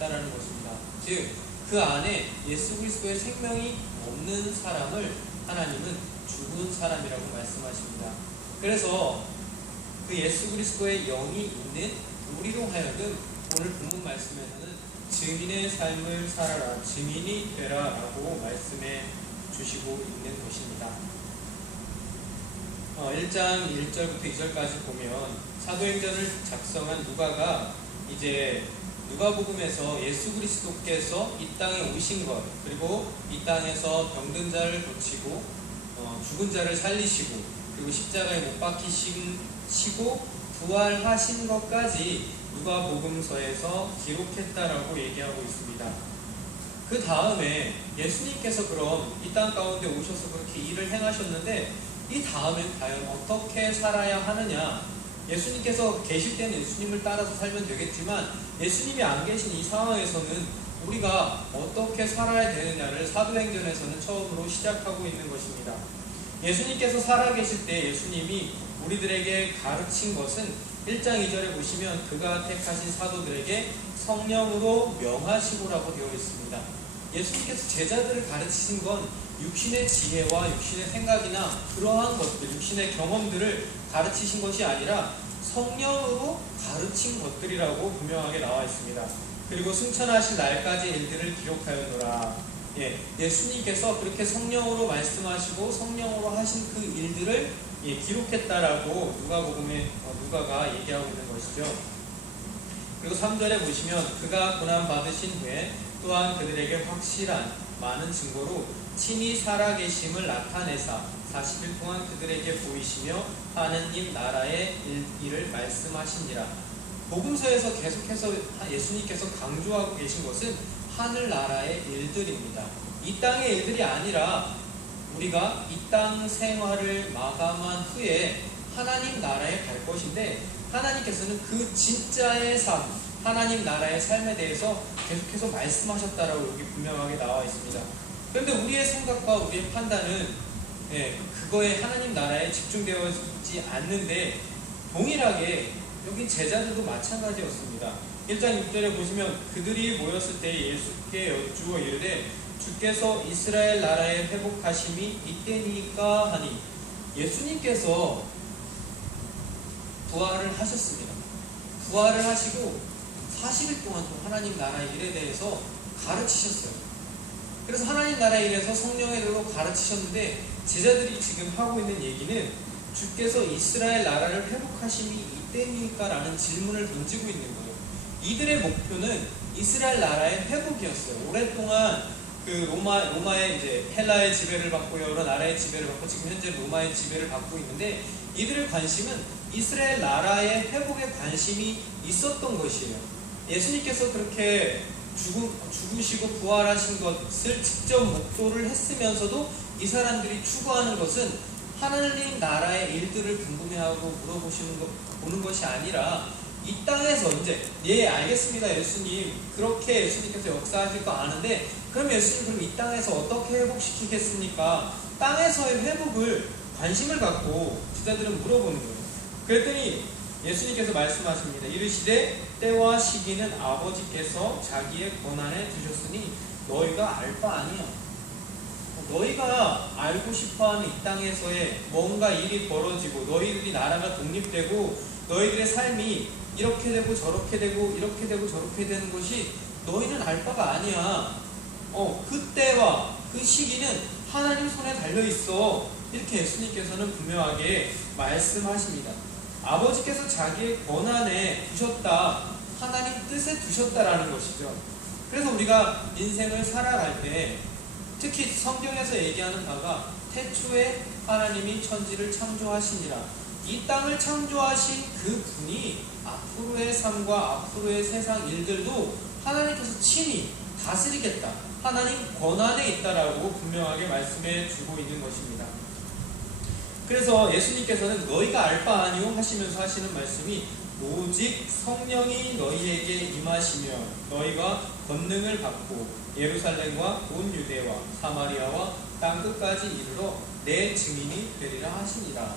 있다라는 것입니다. 즉, 그 안에 예수 그리스도의 생명이 없는 사람을 하나님은 죽은 사람이라고 말씀하십니다. 그래서 그 예수 그리스도의 영이 있는 우리로 하여금 오늘 본문 말씀에서는 증인의 삶을 살아라, 증인이 되라 라고 말씀해 주시고 있는 것입니다. 1장 1절부터 2절까지 보면 사도행전을 작성한 누가가 이제 누가복음에서 예수 그리스도께서 이 땅에 오신 것, 그리고 이 땅에서 병든 자를 고치고 죽은 자를 살리시고, 그리고 십자가에 못 박히시고 부활하신 것까지 누가복음서에서 기록했다라고 얘기하고 있습니다. 그 다음에 예수님께서 그럼 이 땅 가운데 오셔서 그렇게 일을 행하셨는데 이 다음엔 과연 어떻게 살아야 하느냐? 예수님께서 계실 때는 예수님을 따라서 살면 되겠지만 예수님이 안 계신 이 상황에서는 우리가 어떻게 살아야 되느냐를 사도행전에서는 처음으로 시작하고 있는 것입니다. 예수님께서 살아계실 때 예수님이 우리들에게 가르친 것은 1장 2절에 보시면 그가 택하신 사도들에게 성령으로 명하시고라고 되어 있습니다. 예수님께서 제자들을 가르치신 건 육신의 지혜와 육신의 생각이나 그러한 것들, 육신의 경험들을 가르치신 것이 아니라 성령으로 가르친 것들이라고 분명하게 나와 있습니다. 그리고 승천하신 날까지 일들을 기록하였노라. 예수님께서 그렇게 성령으로 말씀하시고 성령으로 하신 그 일들을 기록했다라고 누가가 얘기하고 있는 것이죠. 그리고 3절에 보시면 그가 고난 받으신 후에 또한 그들에게 확실한 많은 증거로 친히 살아계심을 나타내사 40일 동안 그들에게 보이시며 하느님 나라의 일을 말씀하시니라. 복음서에서 계속해서 예수님께서 강조하고 계신 것은 하늘나라의 일들입니다. 이 땅의 일들이 아니라 우리가 이 땅 생활을 마감한 후에 하나님 나라에 갈 것인데 하나님께서는 그 진짜의 삶, 하나님 나라의 삶에 대해서 계속해서 말씀하셨다라고 여기 분명하게 나와 있습니다. 그런데 우리의 생각과 우리의 판단은 그거에 하나님 나라에 집중되어 있지 않는데 동일하게 여기 제자들도 마찬가지였습니다. 1장 6절에 보시면 그들이 모였을 때 예수께 여쭈어 이르되 주께서 이스라엘 나라의 회복하심이 이때니까 하니 예수님께서 부활을 하셨습니다. 부활을 하시고 40일 동안 하나님 나라의 일에 대해서 가르치셨어요. 그래서 하나님 나라의 일에서 성령의 대로 가르치셨는데 제자들이 지금 하고 있는 얘기는 주께서 이스라엘 나라를 회복하심이 이때입니까? 라는 질문을 던지고 있는 거예요. 이들의 목표는 이스라엘 나라의 회복이었어요. 오랫동안 그 로마의 이제 헬라의 지배를 받고 여러 나라의 지배를 받고 지금 현재 로마의 지배를 받고 있는데 이들의 관심은 이스라엘 나라의 회복에 관심이 있었던 것이에요. 예수님께서 그렇게 죽으시고 부활하신 것을 직접 목도를 했으면서도 이 사람들이 추구하는 것은 하나님 나라의 일들을 궁금해하고 보는 것이 아니라 이 땅에서 이제 알겠습니다. 예수님 그렇게 예수님께서 역사하실 거 아는데 그럼 예수님 그럼 이 땅에서 어떻게 회복시키겠습니까? 땅에서의 회복을 관심을 갖고 제자들은 물어보는 거예요. 그랬더니 예수님께서 말씀하십니다. 이르시되 때와 시기는 아버지께서 자기의 권한에 두셨으니 너희가 알 바 아니야. 너희가 알고 싶어하는 이 땅에서의 뭔가 일이 벌어지고 너희들이 나라가 독립되고 너희들의 삶이 이렇게 되고 저렇게 되고 이렇게 되고 저렇게 되는 것이 너희는 알 바가 아니야. 그때와 그 시기는 하나님 손에 달려있어. 이렇게 예수님께서는 분명하게 말씀하십니다. 아버지께서 자기의 권한에 두셨다. 하나님 뜻에 두셨다라는 것이죠. 그래서 우리가 인생을 살아갈 때 특히 성경에서 얘기하는 바가 태초에 하나님이 천지를 창조하시니라. 이 땅을 창조하신 그 분이 앞으로의 삶과 앞으로의 세상 일들도 하나님께서 친히 다스리겠다. 하나님 권한에 있다라고 분명하게 말씀해 주고 있는 것입니다. 그래서 예수님께서는 너희가 알 바 아니오 하시면서 하시는 말씀이 오직 성령이 너희에게 임하시며 너희가 권능을 받고 예루살렘과 온 유대와 사마리아와 땅끝까지 이르러 내 증인이 되리라 하시니라.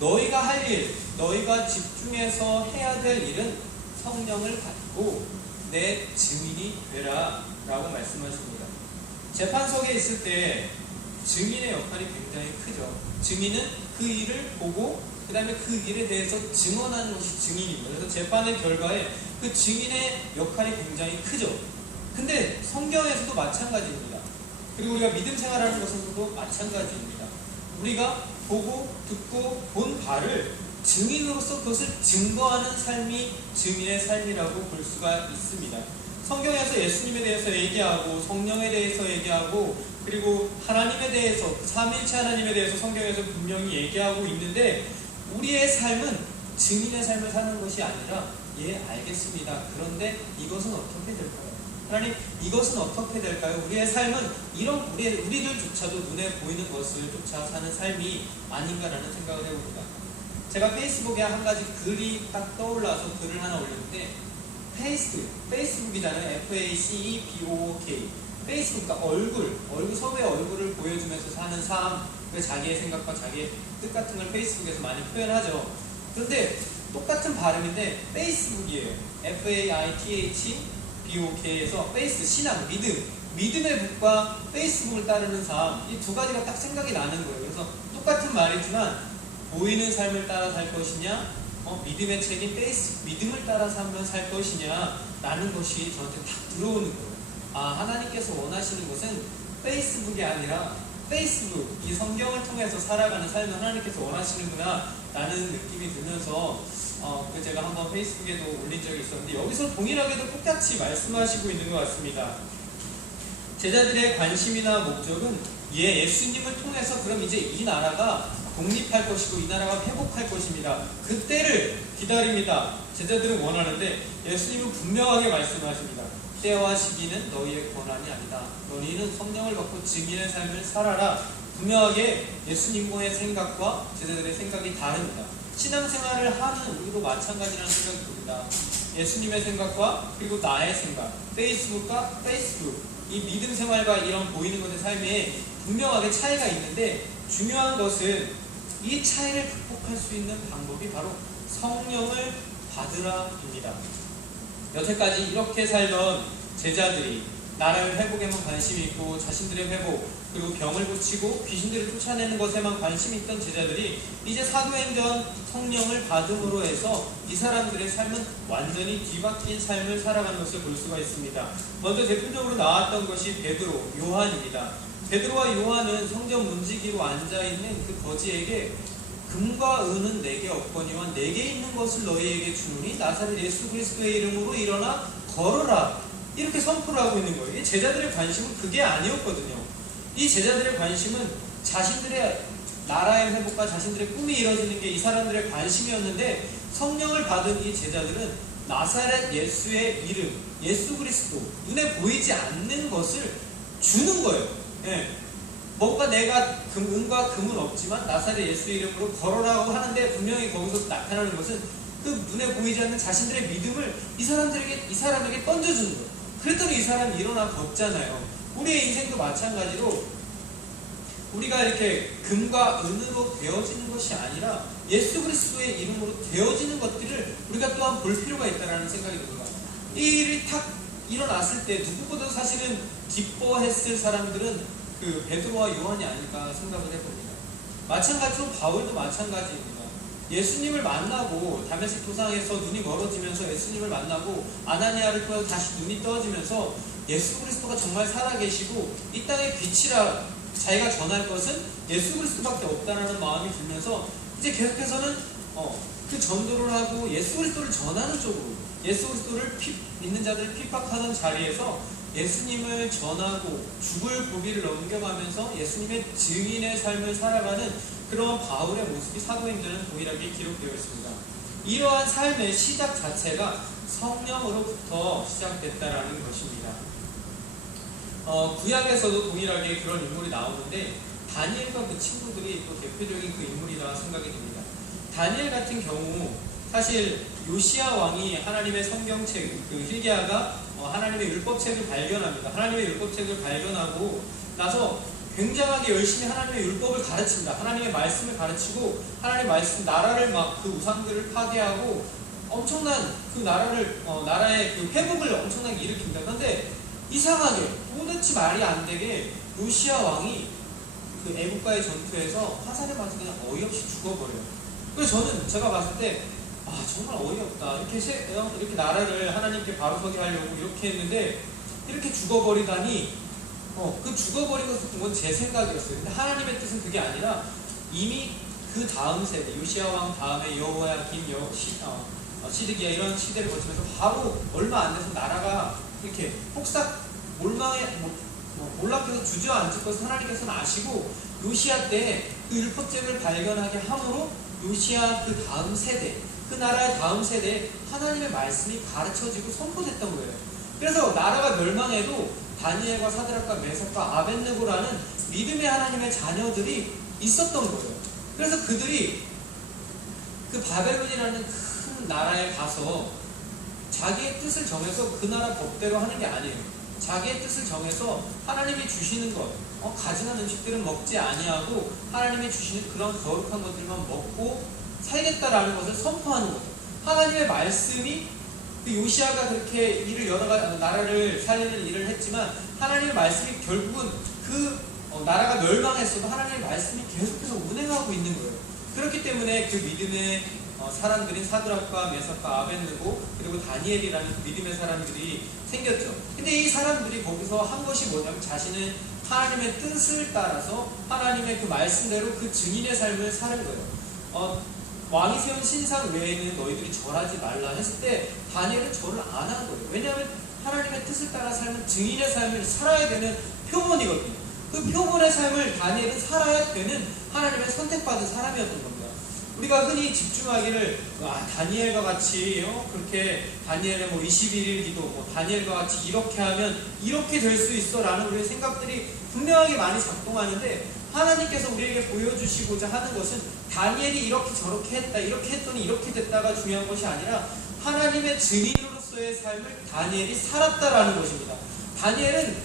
너희가 할 일, 너희가 집중해서 해야 될 일은 성령을 받고 내 증인이 되라 라고 말씀하십니다. 재판석에 있을 때 증인의 역할이 굉장히 크죠. 증인은 그 일을 보고 그 다음에 그 일에 대해서 증언하는 것이 증인입니다. 그래서 재판의 결과에 그 증인의 역할이 굉장히 크죠. 근데 성경에서도 마찬가지입니다. 그리고 우리가 믿음 생활하는 것에서도 마찬가지입니다. 우리가 보고 듣고 본 바를 증인으로서 그것을 증거하는 삶이 증인의 삶이라고 볼 수가 있습니다. 성경에서 예수님에 대해서 얘기하고 성령에 대해서 얘기하고 그리고 하나님에 대해서 삼위일체 하나님에 대해서 성경에서 분명히 얘기하고 있는데 우리의 삶은 증인의 삶을 사는 것이 아니라 알겠습니다. 그런데 이것은 어떻게 될까요? 하나님, 이것은 어떻게 될까요? 우리의 삶은 이런 우리들조차도 눈에 보이는 것을 쫓아 사는 삶이 아닌가라는 생각을 해봅니다. 제가 페이스북에 한 가지 글이 딱 떠올라서 글을 하나 올렸는데 페이스북이잖아요. FACEBOOK 페이스북, 그러니까 얼굴 서로의 얼굴을 보여주면서 사는 삶, 자기의 생각과 자기의 뜻 같은 걸 페이스북에서 많이 표현하죠. 그런데 똑같은 발음인데 페이스북이에요. FAITHBOK에서 페이스, 신앙, 믿음의 북과 페이스북을 따르는 삶, 이 두 가지가 딱 생각이 나는 거예요. 그래서 똑같은 말이지만 보이는 삶을 따라 살 것이냐, 믿음의 책인 믿음을 따라 살 것이냐 라는 것이 저한테 딱 들어오는 거예요. 하나님께서 원하시는 것은 페이스북이 아니라 페이스북, 이 성경을 통해서 살아가는 삶을 하나님께서 원하시는구나 라는 느낌이 들면서 제가 한번 페이스북에도 올린 적이 있었는데 여기서 동일하게도 똑같이 말씀하시고 있는 것 같습니다. 제자들의 관심이나 목적은 예수님을 통해서 그럼 이제 이 나라가 독립할 것이고 이 나라가 회복할 것입니다. 그때를 기다립니다. 제자들은 원하는데 예수님은 분명하게 말씀하십니다. 때와 시기는 너희의 권한이 아니다. 너희는 성령을 받고 증인의 삶을 살아라. 분명하게 예수님과의 생각과 제자들의 생각이 다릅니다. 신앙생활을 하는 우리도 마찬가지라는 생각이 듭니다. 예수님의 생각과 그리고 나의 생각, 페이스북과 페이스북, 이 믿음 생활과 이런 보이는 것의 삶에 분명하게 차이가 있는데 중요한 것은 이 차이를 극복할 수 있는 방법이 바로 성령을 받으라입니다. 여태까지 이렇게 살던 제자들이 나라의 회복에만 관심이 있고 자신들의 회복 그리고 병을 고치고 귀신들을 쫓아내는 것에만 관심이 있던 제자들이 이제 사도행전 성령을 받음으로 해서 이 사람들의 삶은 완전히 뒤바뀐 삶을 살아가는 것을 볼 수가 있습니다. 먼저 대표적으로 나왔던 것이 베드로, 요한입니다. 베드로와 요한은 성전 문지기로 앉아있는 그 거지에게 금과 은은 내게 없거니와 내게 있는 것을 너희에게 주노니 나사렛 예수 그리스도의 이름으로 일어나 걸어라, 이렇게 선포를 하고 있는 거예요. 이 제자들의 관심은 그게 아니었거든요. 이 제자들의 관심은 자신들의 나라의 회복과 자신들의 꿈이 이루어지는 게 이 사람들의 관심이었는데 성령을 받은 이 제자들은 나사렛 예수의 이름, 예수 그리스도, 눈에 보이지 않는 것을 주는 거예요. 뭔가 내가 은과 금은 없지만 나사렛 예수 이름으로 걸어라고 하는데 분명히 거기서 나타나는 것은 그 눈에 보이지 않는 자신들의 믿음을 이 사람에게 던져주는 거예요. 그랬더니 이 사람이 일어나 걷잖아요. 우리의 인생도 마찬가지로 우리가 이렇게 금과 은으로 되어지는 것이 아니라 예수 그리스도의 이름으로 되어지는 것들을 우리가 또한 볼 필요가 있다는 생각이 듭니다. 이 일이 탁 일어났을 때 누구보다 사실은 기뻐했을 사람들은 그 베드로와 요한이 아닐까 생각을 해봅니다. 마찬가지로 바울도 마찬가지입니다. 예수님을 만나고 다메섹 도상에서 눈이 멀어지면서 예수님을 만나고 아나니아를 통해서 다시 눈이 떠지면서 예수 그리스도가 정말 살아계시고 이 땅의 빛이라 자기가 전할 것은 예수 그리스도밖에 없다는 마음이 들면서 이제 계속해서는 그 전도를 하고 예수 그리스도를 전하는 쪽으로 예수 그리스도를 믿는 자들을 핍박하는 자리에서 예수님을 전하고 죽을 고비를 넘겨가면서 예수님의 증인의 삶을 살아가는 그런 바울의 모습이 사도행전은 동일하게 기록되어 있습니다. 이러한 삶의 시작 자체가 성령으로부터 시작됐다라는 것입니다. 구약에서도 동일하게 그런 인물이 나오는데 다니엘과 그 친구들이 또 대표적인 그 인물이라 생각이 듭니다. 다니엘 같은 경우 사실 요시야 왕이 하나님의 성경책, 그 hilkiah가 하나님의 율법책을 발견합니다. 하나님의 율법책을 발견하고 나서 굉장하게 열심히 하나님의 율법을 가르칩니다. 하나님의 말씀을 가르치고 하나님의 말씀, 나라를 막 그 우상들을 파괴하고 엄청난 그 나라의 그 회복을 엄청나게 일으킵니다. 그런데 이상하게 도대체 말이 안 되게 요시야 왕이 그 애국가의 전투에서 화살에 맞아 그냥 어이없이 죽어버려요. 그래서 저는 제가 봤을 때 정말 어이없다. 이렇게 나라를 하나님께 바로 서게 하려고 이렇게 했는데 이렇게 죽어버리다니 그 죽어버린 것은 그건 제 생각이었어요. 근데 하나님의 뜻은 그게 아니라 이미 그 다음 세대 요시야 왕 다음에 여호야김, 시드기야 이런 시대를 거치면서 바로 얼마 안 돼서 나라가 이렇게 폭삭 몰락해서 주저앉을 것을 하나님께서는 아시고 요시야 때 그 율법책을 발견하게 함으로 요시야 그 다음 세대, 그 나라의 다음 세대에 하나님의 말씀이 가르쳐지고 선포됐던 거예요. 그래서 나라가 멸망해도 다니엘과 사드락과 메삭과 아벳느고라는 믿음의 하나님의 자녀들이 있었던 거예요. 그래서 그들이 그 바벨론이라는 큰 나라에 가서 자기의 뜻을 정해서 그 나라 법대로 하는 게 아니에요. 자기의 뜻을 정해서 하나님이 주시는 것, 가증한 음식들은 먹지 아니하고 하나님이 주시는 그런 거룩한 것들만 먹고 살겠다라는 것을 선포하는 거죠. 하나님의 말씀이 그 요시야가 그렇게 여러 가지 나라를 살리는 일을 했지만 하나님의 말씀이 결국은 그 나라가 멸망했어도 하나님의 말씀이 계속해서 운행하고 있는 거예요. 그렇기 때문에 그 믿음의 사람들인 사드락과 메삭과 아벳느고 그리고 다니엘이라는 그 믿음의 사람들이 생겼죠. 근데 이 사람들이 거기서 한 것이 뭐냐면 자신은 하나님의 뜻을 따라서 하나님의 그 말씀대로 그 증인의 삶을 사는 거예요. 왕이 세운 신상 외에는 너희들이 절하지 말라 했을 때 다니엘은 절을 안 한 거예요. 왜냐하면 하나님의 뜻을 따라 삶은 증인의 삶을 살아야 되는 표본이거든요. 그 표본의 삶을 다니엘은 살아야 되는 하나님의 선택받은 사람이었던 겁니다. 우리가 흔히 집중하기를 다니엘과 같이 그렇게 다니엘의 21일 기도 다니엘과 같이 이렇게 하면 이렇게 될 수 있어 라는 우리의 생각들이 분명하게 많이 작동하는데 하나님께서 우리에게 보여주시고자 하는 것은 다니엘이 이렇게 저렇게 했다 이렇게 했더니 이렇게 됐다가 중요한 것이 아니라 하나님의 증인으로서의 삶을 다니엘이 살았다라는 것입니다. 다니엘은